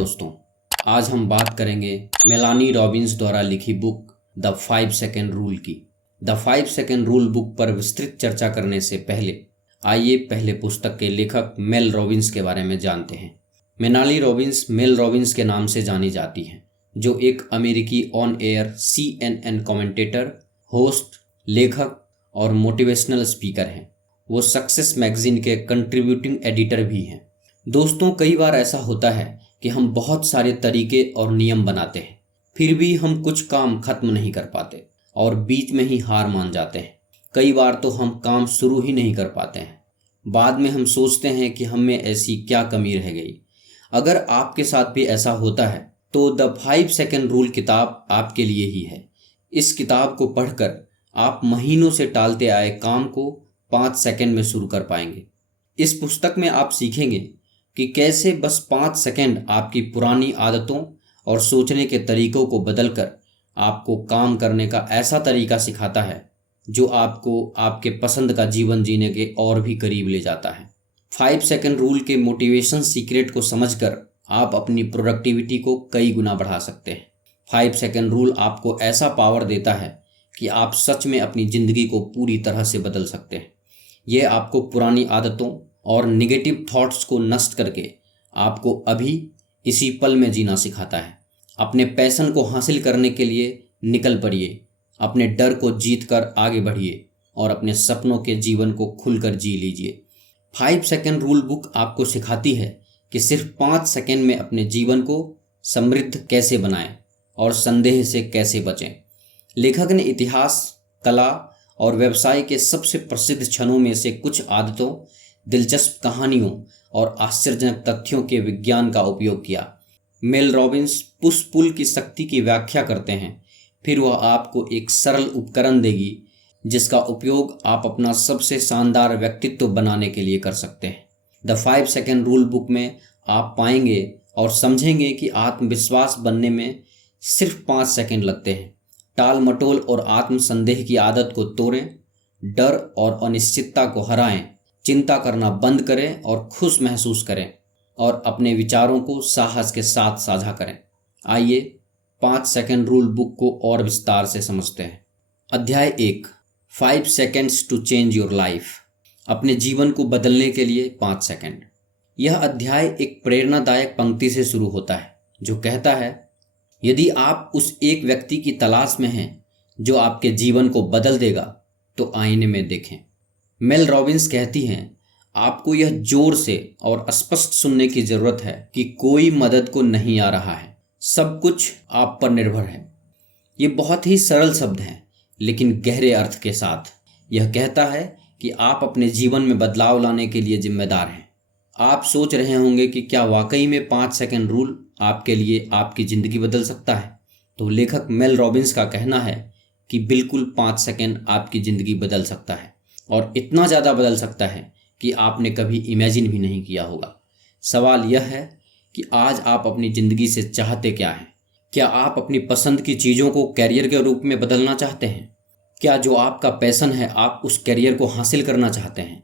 दोस्तों, आज हम बात करेंगे मेलानी रॉबिन्स द्वारा लिखी बुक द 5 सेकेंड रूल की। द 5 सेकेंड रूल बुक पर विस्तृत चर्चा करने से पहले आइए पहले पुस्तक के लेखक मेल रॉबिन्स के बारे में जानते हैं। मेलानी रॉबिन्स मेल रॉबिन्स के नाम से जानी जाती हैं, जो एक अमेरिकी on air CNN commentator, host, लेखक और मोटिवेशनल स्पीकर हैं। वो सक्सेस मैगजीन के कंट्रीब्यूटिंग एडिटर भी हैं। दोस्तों, कई बार ऐसा होता है कि हम बहुत सारे तरीके और नियम बनाते हैं, फिर भी हम कुछ काम खत्म नहीं कर पाते और बीच में ही हार मान जाते हैं। कई बार तो हम काम शुरू ही नहीं कर पाते हैं। बाद में हम सोचते हैं कि हम में ऐसी क्या कमी रह गई। अगर आपके साथ भी ऐसा होता है तो द 5 सेकेंड रूल किताब आपके लिए ही है। इस किताब को पढ़कर आप महीनों से टालते आए काम को 5 सेकेंड में शुरू कर पाएंगे। इस पुस्तक में आप सीखेंगे कि कैसे बस 5 सेकेंड आपकी पुरानी आदतों और सोचने के तरीकों को बदलकर आपको काम करने का ऐसा तरीका सिखाता है जो आपको आपके पसंद का जीवन जीने के और भी करीब ले जाता है। 5 सेकेंड रूल के मोटिवेशन सीक्रेट को समझकर आप अपनी प्रोडक्टिविटी को कई गुना बढ़ा सकते हैं। 5 सेकेंड रूल आपको ऐसा पावर देता है कि आप सच में अपनी ज़िंदगी को पूरी तरह से बदल सकते हैं। यह आपको पुरानी आदतों और निगेटिव थॉट्स को नष्ट करके आपको अभी इसी पल में जीना सिखाता है। अपने पैशन को हासिल करने के लिए निकल पड़िए, अपने डर को जीत कर आगे बढ़िए और अपने सपनों के जीवन को खुलकर जी लीजिए। 5 सेकेंड रूल बुक आपको सिखाती है कि सिर्फ 5 सेकेंड में अपने जीवन को समृद्ध कैसे बनाएं और संदेह से कैसे बचें। लेखक ने इतिहास, कला और व्यवसाय के सबसे प्रसिद्ध क्षणों में से कुछ आदतों, दिलचस्प कहानियों और आश्चर्यजनक तथ्यों के विज्ञान का उपयोग किया। मेल रॉबिन्स पुश पुल की शक्ति की व्याख्या करते हैं, फिर वह आपको एक सरल उपकरण देगी जिसका उपयोग आप अपना सबसे शानदार व्यक्तित्व बनाने के लिए कर सकते हैं। द 5 सेकेंड रूल बुक में आप पाएंगे और समझेंगे कि आत्मविश्वास बनने में सिर्फ 5 सेकेंड लगते हैं। टाल मटोल और आत्मसंदेह की आदत को तोड़ें, डर और अनिश्चितता को हराएं, चिंता करना बंद करें और खुश महसूस करें और अपने विचारों को साहस के साथ साझा करें। आइए 5 सेकेंड रूल बुक को और विस्तार से समझते हैं। अध्याय 1, 5 seconds to change your life. अपने जीवन को बदलने के लिए 5 सेकेंड। यह अध्याय एक प्रेरणादायक पंक्ति से शुरू होता है जो कहता है, यदि आप उस एक व्यक्ति की तलाश में हैं जो आपके जीवन को बदल देगा तो आईने में देखें। मेल रॉबिन्स कहती हैं, आपको यह जोर से और स्पष्ट सुनने की जरूरत है कि कोई मदद को नहीं आ रहा है, सब कुछ आप पर निर्भर है। ये बहुत ही सरल शब्द हैं लेकिन गहरे अर्थ के साथ। यह कहता है कि आप अपने जीवन में बदलाव लाने के लिए जिम्मेदार हैं। आप सोच रहे होंगे कि क्या वाकई में 5 सेकेंड रूल आपके लिए आपकी ज़िंदगी बदल सकता है? तो लेखक मेल रॉबिन्स का कहना है कि बिल्कुल 5 सेकेंड आपकी ज़िंदगी बदल सकता है और इतना ज़्यादा बदल सकता है कि आपने कभी इमेजिन भी नहीं किया होगा। सवाल यह है कि आज आप अपनी ज़िंदगी से चाहते क्या हैं? क्या आप अपनी पसंद की चीज़ों को कैरियर के रूप में बदलना चाहते हैं? क्या जो आपका पैशन है आप उस कैरियर को हासिल करना चाहते हैं?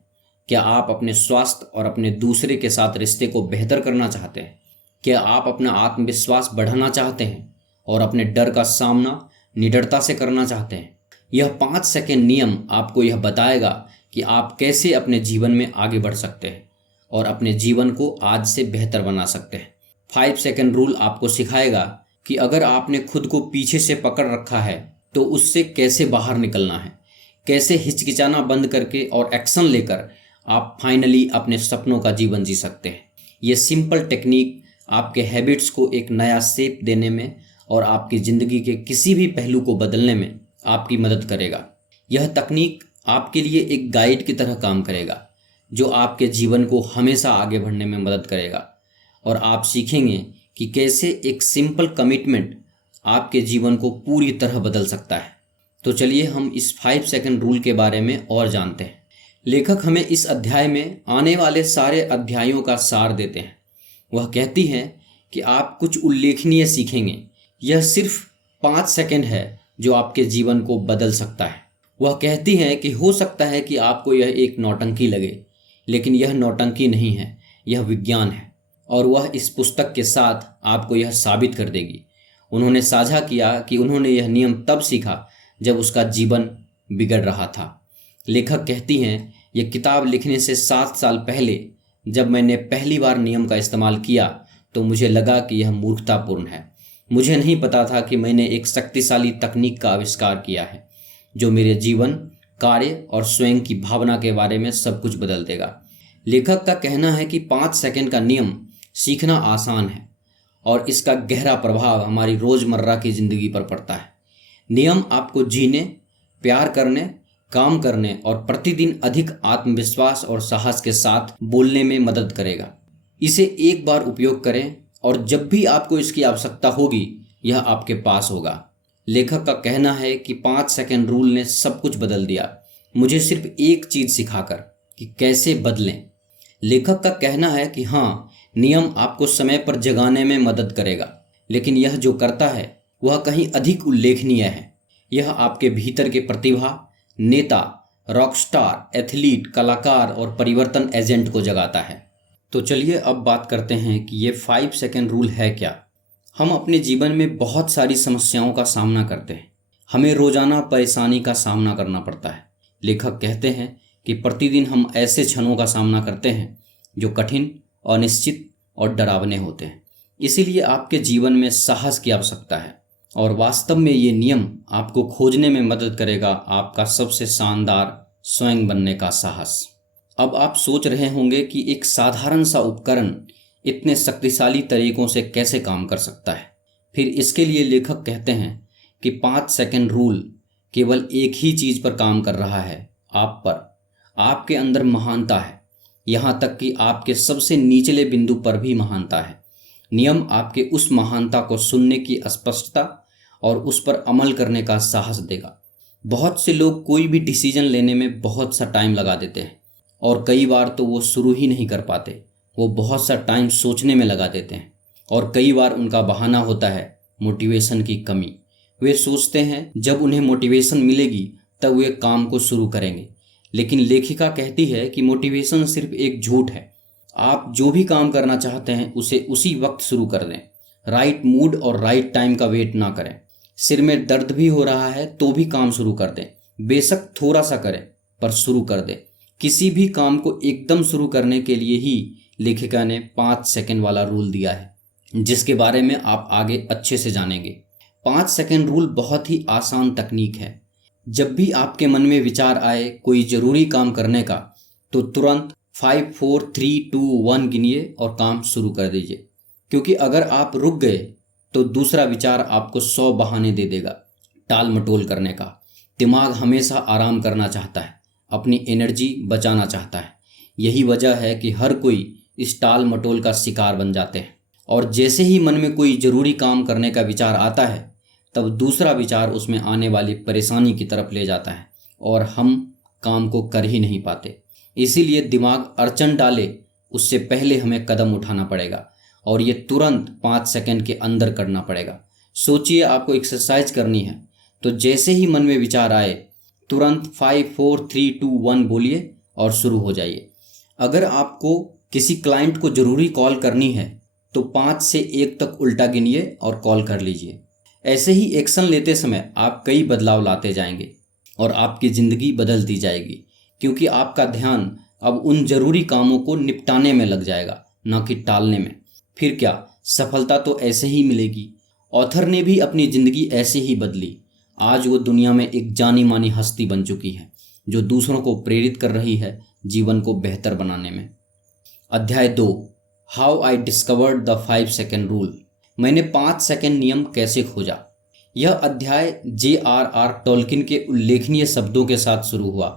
क्या आप अपने स्वास्थ्य और अपने दूसरे के साथ रिश्ते को बेहतर करना चाहते हैं? क्या आप अपना आत्मविश्वास बढ़ाना चाहते हैं और अपने डर का सामना निडरता से करना चाहते हैं? यह 5 सेकेंड नियम आपको यह बताएगा कि आप कैसे अपने जीवन में आगे बढ़ सकते हैं और अपने जीवन को आज से बेहतर बना सकते हैं। 5 सेकेंड रूल आपको सिखाएगा कि अगर आपने खुद को पीछे से पकड़ रखा है तो उससे कैसे बाहर निकलना है, कैसे हिचकिचाना बंद करके और एक्शन लेकर आप फाइनली अपने सपनों का जीवन जी सकते हैं। ये सिंपल टेक्निक आपके हैबिट्स को एक नया शेप देने में और आपकी ज़िंदगी के किसी भी पहलू को बदलने में आपकी मदद करेगा। यह तकनीक आपके लिए एक गाइड की तरह काम करेगा जो आपके जीवन को हमेशा आगे बढ़ने में मदद करेगा और आप सीखेंगे कि कैसे एक सिंपल कमिटमेंट आपके जीवन को पूरी तरह बदल सकता है। तो चलिए हम इस 5 सेकेंड रूल के बारे में और जानते हैं। लेखक हमें इस अध्याय में आने वाले सारे अध्यायों का सार देते हैं। वह कहती हैं कि आप कुछ उल्लेखनीय सीखेंगे। यह सिर्फ 5 सेकेंड है जो आपके जीवन को बदल सकता है। वह कहती हैं कि हो सकता है कि आपको यह एक नौटंकी लगे, लेकिन यह नौटंकी नहीं है, यह विज्ञान है। और वह इस पुस्तक के साथ आपको यह साबित कर देगी। उन्होंने साझा किया कि उन्होंने यह नियम तब सीखा जब उसका जीवन बिगड़ रहा था। लेखक कहती हैं, यह किताब लिखने से 7 साल पहले जब मैंने पहली बार नियम का इस्तेमाल किया तो मुझे लगा कि यह मूर्खतापूर्ण है। मुझे नहीं पता था कि मैंने एक शक्तिशाली तकनीक का आविष्कार किया है जो मेरे जीवन, कार्य और स्वयं की भावना के बारे में सब कुछ बदल देगा। लेखक का कहना है कि 5 सेकंड का नियम सीखना आसान है और इसका गहरा प्रभाव हमारी रोज़मर्रा की ज़िंदगी पर पड़ता है। नियम आपको जीने, प्यार करने, काम करने और प्रतिदिन अधिक आत्मविश्वास और साहस के साथ बोलने में मदद करेगा। इसे एक बार उपयोग करें और जब भी आपको इसकी आवश्यकता होगी यह आपके पास होगा। लेखक का कहना है कि 5 सेकंड रूल ने सब कुछ बदल दिया, मुझे सिर्फ एक चीज़ सिखाकर कि कैसे बदलें। लेखक का कहना है कि हाँ, नियम आपको समय पर जगाने में मदद करेगा, लेकिन यह जो करता है वह कहीं अधिक उल्लेखनीय है। यह आपके भीतर के प्रतिभा, नेता, रॉकस्टार, एथलीट, कलाकार और परिवर्तन एजेंट को जगाता है। तो चलिए अब बात करते हैं कि ये 5 सेकंड रूल है क्या। हम अपने जीवन में बहुत सारी समस्याओं का सामना करते हैं। हमें रोजाना परेशानी का सामना करना पड़ता है। लेखक कहते हैं कि प्रतिदिन हम ऐसे क्षणों का सामना करते हैं जो कठिन, अनिश्चित और डरावने होते हैं। इसीलिए आपके जीवन में साहस की आवश्यकता है और वास्तव में ये नियम आपको खोजने में मदद करेगा आपका सबसे शानदार स्वयं बनने का साहस। अब आप सोच रहे होंगे कि एक साधारण सा उपकरण इतने शक्तिशाली तरीकों से कैसे काम कर सकता है। फिर इसके लिए लेखक कहते हैं कि 5 सेकंड रूल केवल एक ही चीज़ पर काम कर रहा है, आप पर। आपके अंदर महानता है, यहाँ तक कि आपके सबसे निचले बिंदु पर भी महानता है। नियम आपके उस महानता को सुनने की स्पष्टता और उस पर अमल करने का साहस देगा। बहुत से लोग कोई भी डिसीजन लेने में बहुत सा टाइम लगा देते हैं और कई बार तो वो शुरू ही नहीं कर पाते। वो बहुत सा टाइम सोचने में लगा देते हैं और कई बार उनका बहाना होता है मोटिवेशन की कमी। वे सोचते हैं जब उन्हें मोटिवेशन मिलेगी तब वे काम को शुरू करेंगे, लेकिन लेखिका कहती है कि मोटिवेशन सिर्फ एक झूठ है। आप जो भी काम करना चाहते हैं उसे उसी वक्त शुरू कर दें। राइट मूड और राइट टाइम का वेट ना करें। सिर में दर्द भी हो रहा है तो भी काम शुरू कर दें, बेशक थोड़ा सा करें पर शुरू कर दें। किसी भी काम को एकदम शुरू करने के लिए ही लेखिका ने 5 सेकंड वाला रूल दिया है, जिसके बारे में आप आगे अच्छे से जानेंगे। 5 सेकंड रूल बहुत ही आसान तकनीक है। जब भी आपके मन में विचार आए कोई ज़रूरी काम करने का तो तुरंत 5 4 3 2 1 गिनिए और काम शुरू कर दीजिए, क्योंकि अगर आप रुक गए तो दूसरा विचार आपको 100 बहाने दे देगा टाल मटोल करने का। दिमाग हमेशा आराम करना चाहता है, अपनी एनर्जी बचाना चाहता है। यही वजह है कि हर कोई इस टाल मटोल का शिकार बन जाते हैं और जैसे ही मन में कोई ज़रूरी काम करने का विचार आता है तब दूसरा विचार उसमें आने वाली परेशानी की तरफ ले जाता है और हम काम को कर ही नहीं पाते। इसीलिए दिमाग अड़चन डाले उससे पहले हमें कदम उठाना पड़ेगा और ये तुरंत 5 सेकंड के अंदर करना पड़ेगा। सोचिए, आपको एक्सरसाइज करनी है तो जैसे ही मन में विचार आए तुरंत 5 4 3 2 1 बोलिए और शुरू हो जाइए। अगर आपको किसी क्लाइंट को ज़रूरी कॉल करनी है तो 5 से 1 तक उल्टा गिनिए और कॉल कर लीजिए। ऐसे ही एक्शन लेते समय आप कई बदलाव लाते जाएंगे और आपकी ज़िंदगी बदलती जाएगी, क्योंकि आपका ध्यान अब उन ज़रूरी कामों को निपटाने में लग जाएगा, ना कि टालने में। फिर क्या, सफलता तो ऐसे ही मिलेगी। ऑथर ने भी अपनी ज़िंदगी ऐसे ही बदली। आज वो दुनिया में एक जानी मानी हस्ती बन चुकी है जो दूसरों को प्रेरित कर रही है जीवन को बेहतर बनाने में। अध्याय 2, how I discovered the 5 second rule. मैंने 5 सेकंड नियम कैसे खोजा। यह अध्याय J.R.R. टोल्किन के उल्लेखनीय शब्दों के साथ शुरू हुआ।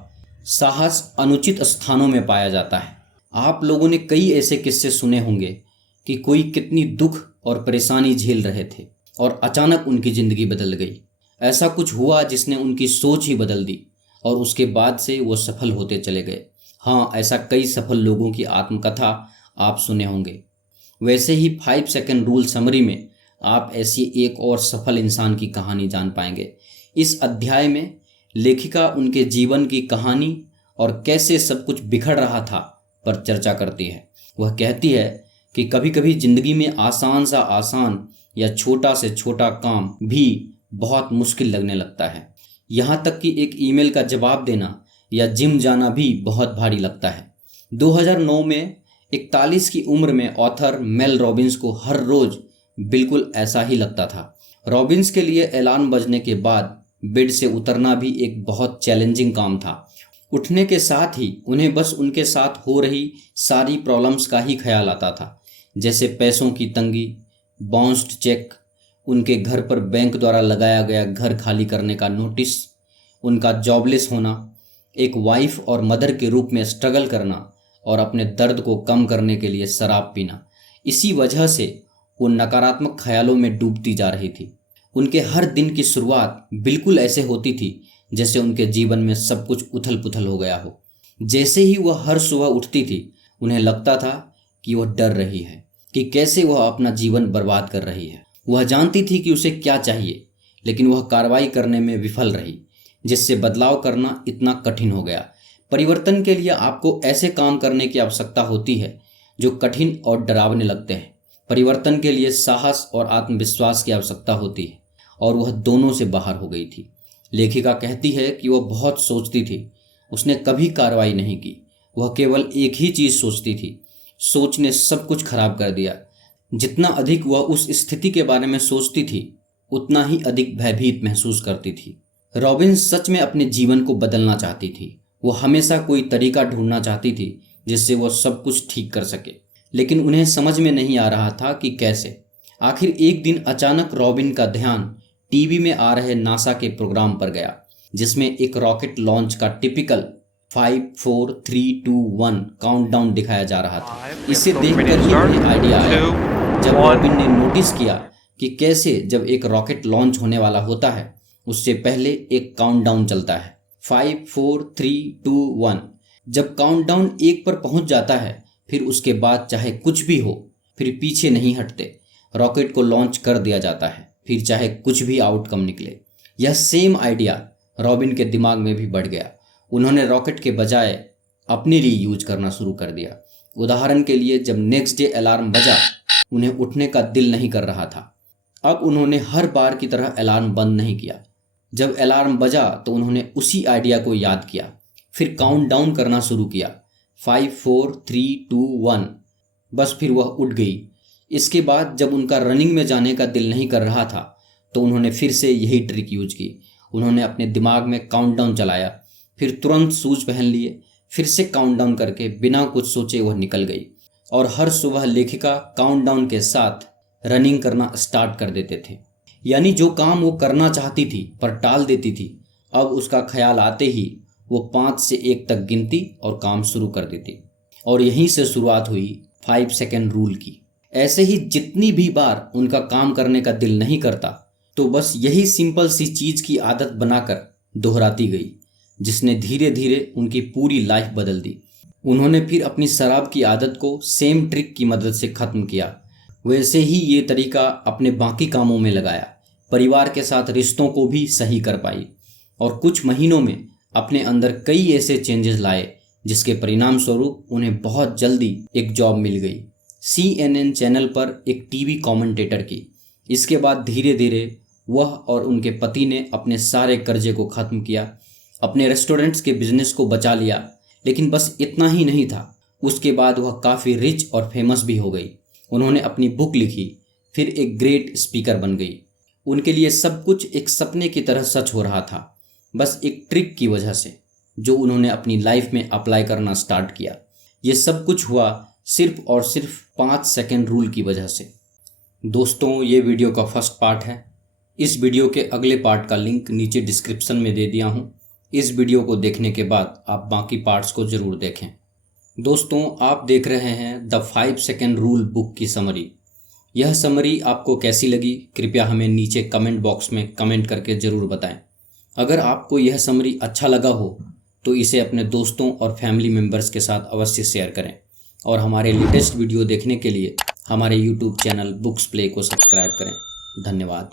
साहस अनुचित स्थानों में पाया जाता है। आप लोगों ने कई ऐसे किस्से सुने होंगे कि कोई कितनी दुख और परेशानी झेल रहे थे और अचानक उनकी ज़िंदगी बदल गई। ऐसा कुछ हुआ जिसने उनकी सोच ही बदल दी और उसके बाद से वो सफल होते चले गए। हाँ, ऐसा कई सफल लोगों की आत्मकथा आप सुने होंगे। वैसे ही 5 सेकंड रूल समरी में आप ऐसी एक और सफल इंसान की कहानी जान पाएंगे। इस अध्याय में लेखिका उनके जीवन की कहानी और कैसे सब कुछ बिखर रहा था पर चर्चा करती है। वह कहती है कि कभी कभी ज़िंदगी में आसान सा आसान या छोटा से छोटा काम भी बहुत मुश्किल लगने लगता है। यहाँ तक कि एक ईमेल का जवाब देना या जिम जाना भी बहुत भारी लगता है। 2009 में 41 की उम्र में ऑथर मेल रॉबिन्स को हर रोज़ बिल्कुल ऐसा ही लगता था। रॉबिन्स के लिए अलार्म बजने के बाद बेड से उतरना भी एक बहुत चैलेंजिंग काम था। उठने के साथ ही उन्हें बस उनके साथ हो रही सारी प्रॉब्लम्स का ही ख्याल आता था, जैसे पैसों की तंगी, बाउंस्ड चेक, उनके घर पर बैंक द्वारा लगाया गया घर खाली करने का नोटिस, उनका जॉबलेस होना, एक वाइफ और मदर के रूप में स्ट्रगल करना और अपने दर्द को कम करने के लिए शराब पीना। इसी वजह से वो नकारात्मक ख्यालों में डूबती जा रही थी। उनके हर दिन की शुरुआत बिल्कुल ऐसे होती थी जैसे उनके जीवन में सब कुछ उथल पुथल हो गया हो। जैसे ही वह हर सुबह उठती थी, उन्हें लगता था कि वह डर रही है, कि कैसे वह अपना जीवन बर्बाद कर रही है। वह जानती थी कि उसे क्या चाहिए, लेकिन वह कार्रवाई करने में विफल रही, जिससे बदलाव करना इतना कठिन हो गया। परिवर्तन के लिए आपको ऐसे काम करने की आवश्यकता होती है जो कठिन और डरावने लगते हैं। परिवर्तन के लिए साहस और आत्मविश्वास की आवश्यकता होती है, और वह दोनों से बाहर हो गई थी। लेखिका कहती है कि वह बहुत सोचती थी, उसने कभी कार्रवाई नहीं की। वह केवल एक ही चीज़ सोचती थी। सोच ने सब कुछ खराब कर दिया। जितना अधिक वह उस स्थिति के बारे में सोचती थी, उतना ही अधिक भयभीत महसूस करती थी। रॉबिन्स सच में अपने जीवन को बदलना चाहती थी। वो हमेशा कोई तरीका ढूंढना चाहती थी जिससे वह सब कुछ ठीक कर सके, लेकिन उन्हें समझ में नहीं आ रहा था कि कैसे। आखिर एक दिन अचानक रॉबिन का ध्यान टीवी में आ रहे नासा के प्रोग्राम पर गया, जिसमें एक रॉकेट लॉन्च का टिपिकल 5, 4, 3, 2, 1 काउंटडाउन दिखाया जा रहा था। इसे देखकर ही उन्हें आइडिया आया। जब रॉबिन ने नोटिस किया कि कैसे जब एक रॉकेट लॉन्च होने वाला होता है, उससे पहले एक काउंटडाउन चलता है, 5, 4, 3, 2, 1। जब काउंटडाउन 1 पर पहुंच जाता है, फिर उसके बाद चाहे कुछ भी हो, फिर पीछे नहीं हटते। रॉकेट को लॉन्च कर दिया जाता है, फिर चाहे कुछ भी आउटकम निकले। यह सेम आइडिया रॉबिन के दिमाग में भी बढ़ गया। उन्होंने रॉकेट के बजाय अपने लिए यूज करना शुरू कर दिया। उदाहरण के लिए, जब नेक्स्ट डे अलार्म बजा, उन्हें उठने का दिल नहीं कर रहा था। अब उन्होंने हर बार की तरह अलार्म बंद नहीं किया। जब अलार्म बजा तो उन्होंने उसी आइडिया को याद किया, फिर काउंट डाउन करना शुरू किया, 5, 4, 3, 2, 1। बस फिर वह उठ गई। इसके बाद जब उनका रनिंग में जाने का दिल नहीं कर रहा था, तो उन्होंने फिर से यही ट्रिक यूज की। उन्होंने अपने दिमाग में काउंटडाउन चलाया, फिर तुरंत शूज पहन लिए, फिर से काउंटडाउन करके बिना कुछ सोचे वह निकल गई। और हर सुबह लेखिका काउंटडाउन के साथ रनिंग करना स्टार्ट कर देते थे। यानी जो काम वो करना चाहती थी पर टाल देती थी, अब उसका ख्याल आते ही वो 5 से 1 तक गिनती और काम शुरू कर देती। और यहीं से शुरुआत हुई 5 सेकेंड रूल की। ऐसे ही जितनी भी बार उनका काम करने का दिल नहीं करता, तो बस यही सिंपल सी चीज़ की आदत बनाकर दोहराती गई, जिसने धीरे धीरे उनकी पूरी लाइफ बदल दी। उन्होंने फिर अपनी शराब की आदत को सेम ट्रिक की मदद से ख़त्म किया। वैसे ही ये तरीका अपने बाकी कामों में लगाया। परिवार के साथ रिश्तों को भी सही कर पाई और कुछ महीनों में अपने अंदर कई ऐसे चेंजेस लाए जिसके परिणाम स्वरूप उन्हें बहुत जल्दी एक जॉब मिल गई, CNN चैनल पर एक टीवी कमेंटेटर की। इसके बाद धीरे धीरे वह और उनके पति ने अपने सारे कर्जे को ख़त्म किया, अपने रेस्टोरेंट्स के बिजनेस को बचा लिया। लेकिन बस इतना ही नहीं था, उसके बाद वह काफ़ी रिच और फेमस भी हो गई। उन्होंने अपनी बुक लिखी, फिर एक ग्रेट स्पीकर बन गई। उनके लिए सब कुछ एक सपने की तरह सच हो रहा था, बस एक ट्रिक की वजह से जो उन्होंने अपनी लाइफ में अप्लाई करना स्टार्ट किया। ये सब कुछ हुआ सिर्फ और सिर्फ 5 सेकेंड रूल की वजह से। दोस्तों, ये वीडियो का फर्स्ट पार्ट है। इस वीडियो के अगले पार्ट का लिंक नीचे डिस्क्रिप्शन में दे दिया हूँ। इस वीडियो को देखने के बाद आप बाकी पार्ट्स को ज़रूर देखें। दोस्तों, आप देख रहे हैं द 5 सेकेंड रूल बुक की समरी। यह समरी आपको कैसी लगी, कृपया हमें नीचे कमेंट बॉक्स में कमेंट करके ज़रूर बताएं। अगर आपको यह समरी अच्छा लगा हो तो इसे अपने दोस्तों और फैमिली मेम्बर्स के साथ अवश्य शेयर करें और हमारे लेटेस्ट वीडियो देखने के लिए हमारे YouTube चैनल बुक्स प्ले को सब्सक्राइब करें। धन्यवाद।